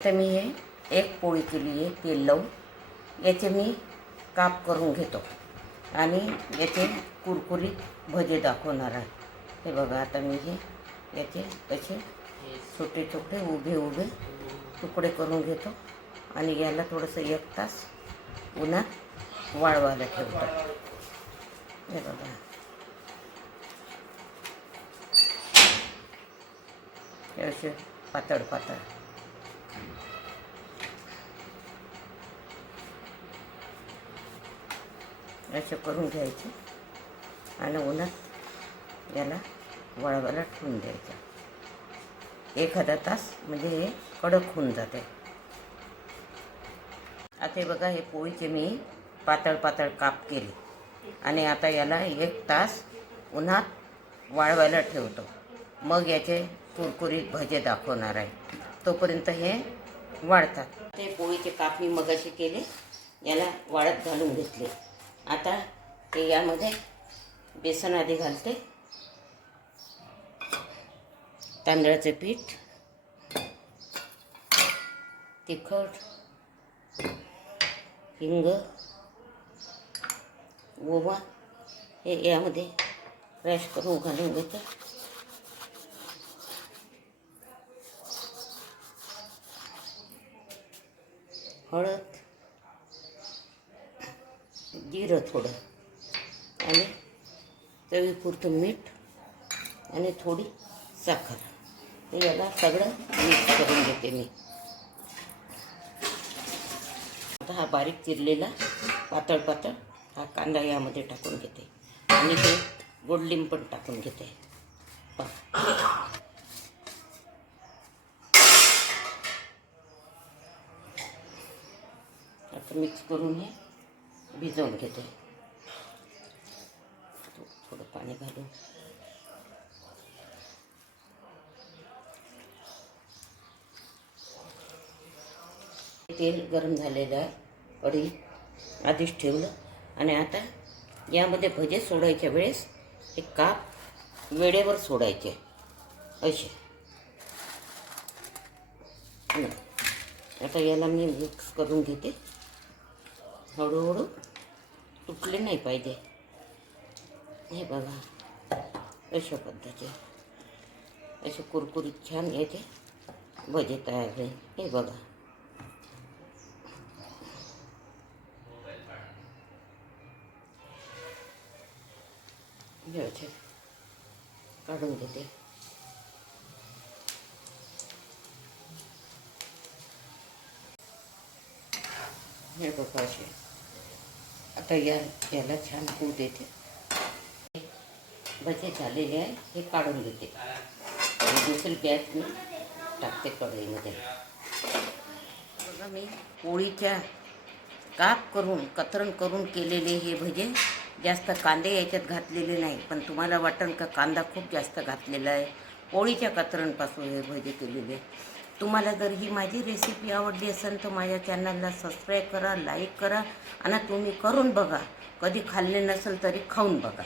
तर मी हे एक पोळी केली आहे तेल लावून। याचे मी काप करून घेतो आणि याचे कुरकुरीत भजे दाखवणार आहे। हे बघा, आता मी हे याचे असे छोटे छोटे उभे उभे तुकडे करून घेतो आणि याला थोडंसं 1 तास उन्हात वाळवायला ठेवतो। हे बघा, हे असे पातळ पातळ असे करून घ्यायचे आणि उन्हात याला वाळवायला ठेवून द्यायचं 1 तास, म्हणजे हे कडक होऊन जाते। आता हे बघा, हे पोळीचे मी पातळ पातळ काप केले आणि आता याला 1 तास उन्हात वाळवायला ठेवतो। मग याचे कुरकुरीत भजे दाखवणार आहे। तोपर्यंत हे वाळतात। ते पोळीचे काप मी मगाशी केले, याला वाळत घालून घेतले। आता ते यामध्ये बेसन आधी घालते, तांदळाचे पीठ, तिखट, हिंग, ओवा हे यामध्ये क्रश करून घालून घेते। हळद, जिरं थोडं आणि चवीपुरतं मीठ आणि थोडी साखर, हे याला सगळं मिक्स करून घेते मी। आता हा बारीक चिरलेला पातळ पातळ हा कांदा यामध्ये टाकून घेते आणि ते गोडलिंब पण टाकून घेते। आता मिक्स करून हे भिजवून घेते, थोडं पाणी घालून। तेल गरम झालेलं आहे, कढई आधीच ठेवलं आणि आता यामध्ये भजे सोडायच्या वेळेस हे काप वेळेवर सोडायचे असे। आता याला मी मिक्स करून घेते, हळूहळू तुटले नाही पाहिजे। हे बघा, अशा पद्धतीचे असे कुरकुरीत छान याचे भजे तयार होईल। हे बघा, हे काढून घेते। हे बघा असे। आता याला छान होऊ देते। भजे झालेले आहे, हे काढून घेते आणि दुसरी गॅस मी टाकते कढईमध्ये। बघा, मी पोळीच्या काप करून कतरण करून केलेले हे भजे, जास्त कांदे याच्यात घातलेले नाही, पण तुम्हाला वाटेल का कांदा खूप जास्त घातलेला आहे। पोळीच्या कतरणपासून हे भजे केलेले। तुम्हाला जर ही माझी रेसिपी आवडली असेल तर माझ्या चॅनलला सबस्क्राईब करा, लाईक करा आणि तुम्ही करून बघा। कधी खाल्ले नसेल तरी खाऊन बघा।